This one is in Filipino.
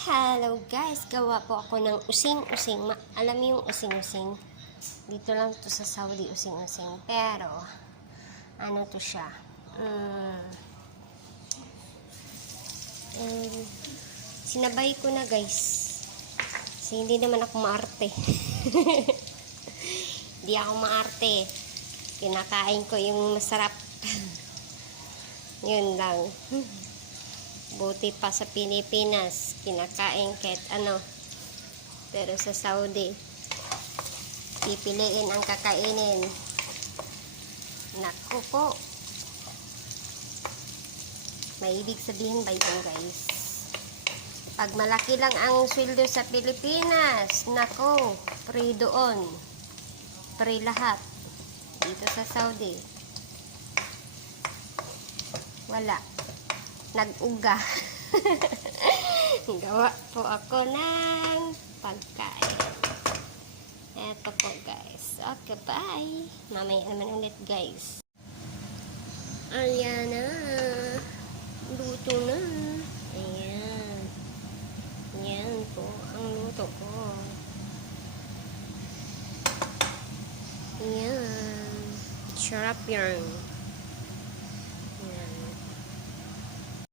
Hello guys, gawa po ako ng using-using. Alam niyo yung using-using? Dito lang to sa Saudi, using-using. Pero, ano to siya? Sinabay ko na guys. Kasi hindi naman ako maarte. Hindi ako maarte. Kinakain ko yung masarap. Yun lang. Buti pa sa Pilipinas, kinakain kahit ano. Pero sa Saudi, pipiliin ang kakainin. Naku po. May ibig sabihin ba yun guys? Pag malaki lang ang sweldo sa Pilipinas, naku, free doon. Free lahat. Dito sa Saudi, wala. Nag-uga. Gawa po ako ng pagkain. Eto po guys. Okay, bye. Mamaya naman ulit guys. Ayan na. Luto na. Ayan. Yan po ang luto ko. Ayan. Sarap yan.